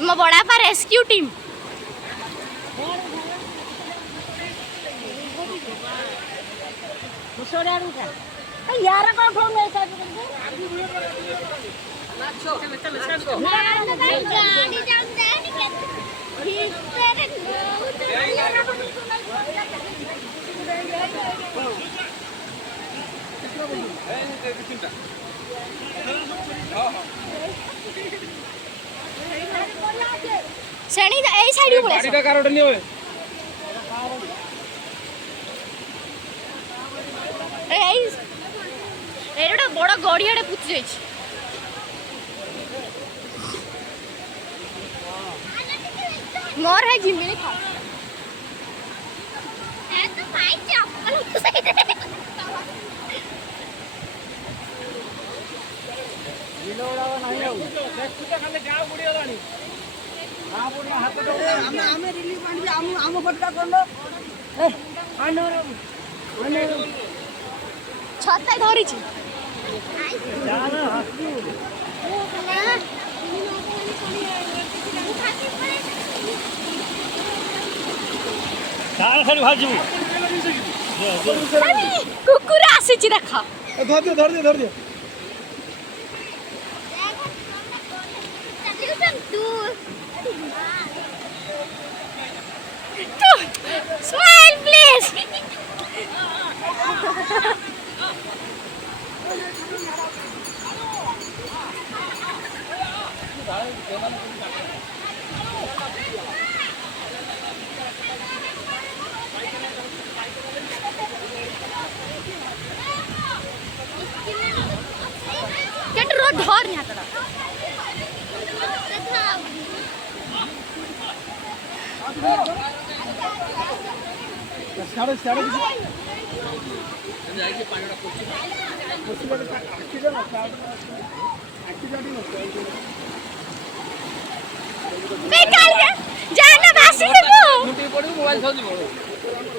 मो बड़ा पा रेस्क्यू टीम यार कौन फोन में सेणी ए साइड को गाड़ी का कार उठनी होए एटा बड़ गड़ियाटे पुति जाई मोर है जिमिनी खा ए तो पाई चप्पल विलोड़ावा नाही आउ नेक्स्ट तो खाली गाव बुडी गलानी हां बुडी हाथ तो आमे रिलीफ आनी आम बटका करलो ए आनो आनो छाता धरी छी जाना हसू सारा खाली भाजी कुकुर आसी छी देखा धर दे Smile, please. Get road dhar नहीं आता साढ़े साढ़े जाएगी पानी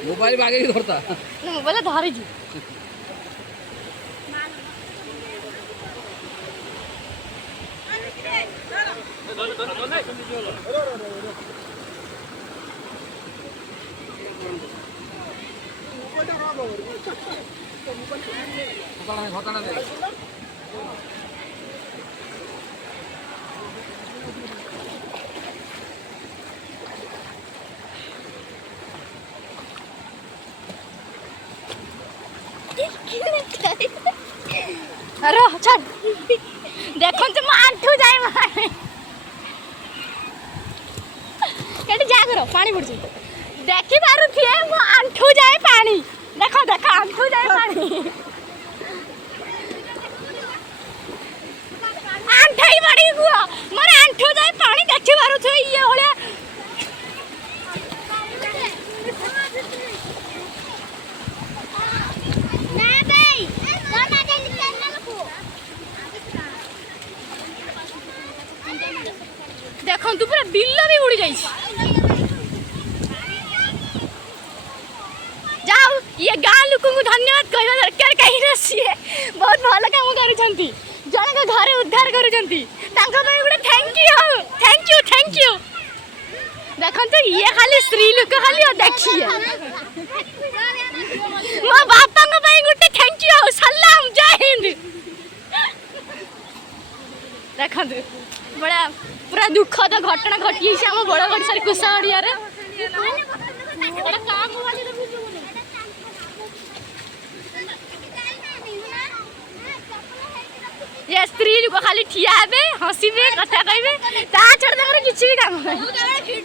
मोबाइल आगे ही धरता मोबाइल धरी जी अरे चल देखो तो आंठू जाए मारे केटी जा करो पानी पड़छ देखि पारु थिए मो आंठू जाए पानी देखो देखो आंठू जाए पानी आंठाई बड़ी गुआ मोर आंठू जाए पानी देखि पारु थिए ये होले देखो तू पूरा बिल भी उड़ी जाई जाओ ये गाँ लोक को धन्यवाद कहवा दरकार कहीं ना सी बहुत भल काम करूछंती जने का घर उद्धार करूछंती तांका पे गुडे थैंक यू देखो तो ये खाली स्त्री लोक खाली देखिए मो बापा को पे गुडे थैंक यू सलाम जय हिंद देखो बड़ा पूरा दुखद घटना घटी आम बड़गढ़ सारी कुसाड़िया ये स्त्री लोक खाली ठिया हेबे हसीबे कथा कहबे ता छड़ तकर किछि भी काम नहीं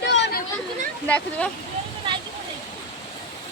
देखो